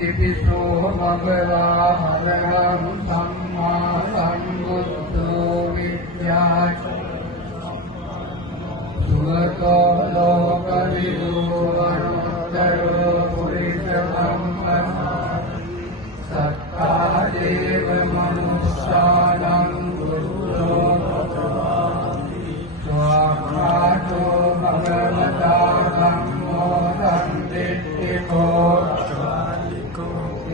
ඉතිපිසෝ භගවා අරහං සම්මා සම්බුද්ධෝ විද්‍යාච සුගතෝ ලෝකවිදෝ අනුත්තරෝ පුරිස සම්පන්නා සත්තා දේව මනුෂ්‍යාණං බුද්ධෝ භගවාති ස්වාක්ඛාතෝ භගවතා ධම්මෝ සම්දිට්ඨිකෝ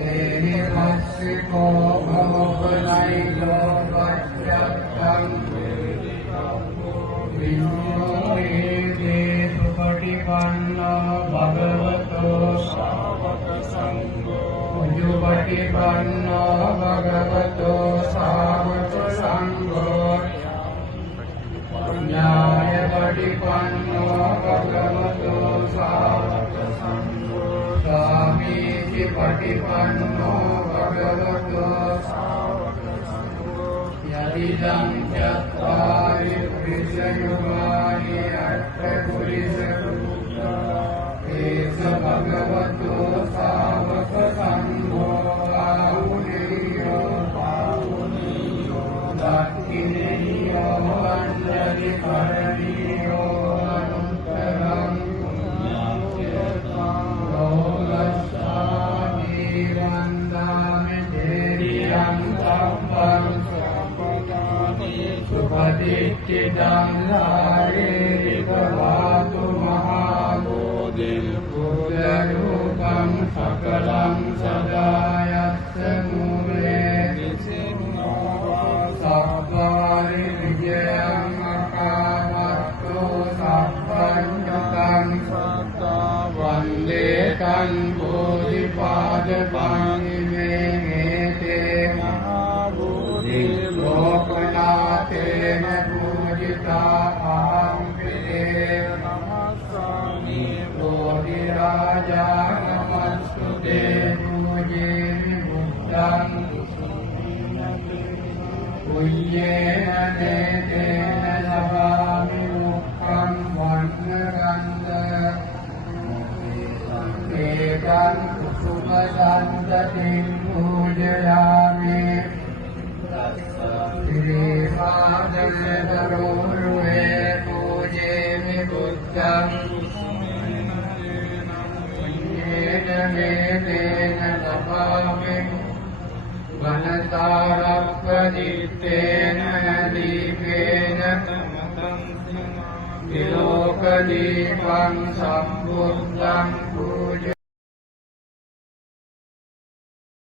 ඒනිමස්සිකෝ භවපනයිලෝ පච්චත්තං විඤ්ඤෝරේ සුපටිපන්නෝ භගවතෝ ශාවක සංඝෝ උජුපටිපන්නෝ භගවතෝ ශාවක සංඝෝ ඥායපටිපන්නෝ භගවතෝ ශාවක සංඝෝ සාමීචි පටිපන්නෝ භගවතෝ ශාවක සංඝෝ යදිදං චත්තාරි පුරිසයුගානි අට්ඨ ඒස භගවතෝ ශාවක සංඝෝ ආහුනේයෝ දක්ඛිනේයෝ අංජලි කරණීයෝ අනුත්තරං පුඤ්ඤාක්ඛේතං ලෝකස්සාමි වන්දාමි දේරියං සම්පං සුපතිච්චිතං සාරේරික වාතු මහාබෝධින් බුද්ධරූපං සකලං සදායස්ස මූලේ සබ්බාරි විජයං අකාමත්තෝ සබ්බඤ්ඤතං සත්තා වන්දේ තං බෝධිපාදපං ඉමේ හේතේ මහාබෝධි ලෝකනාථේන පූජිතා අහං පිදේව නමස්සාමි බෝධි රාජා නමස්තුතේ පූජේමි බුද්ධං උය්‍යේන දේතේන ලබාමි මුක්ඛං වන්නගන්ධ ඒකං කුසුම සම්දතින් පූජයාමි ශ්‍රීමාදලදරෝරුවේ පූජේමි බුද්ධං උය්‍යේන දේතේන ලබාමි වනතාරප්පදිත්තේන දීපේන විලෝකදීපං සම්බුද්ධං පූජ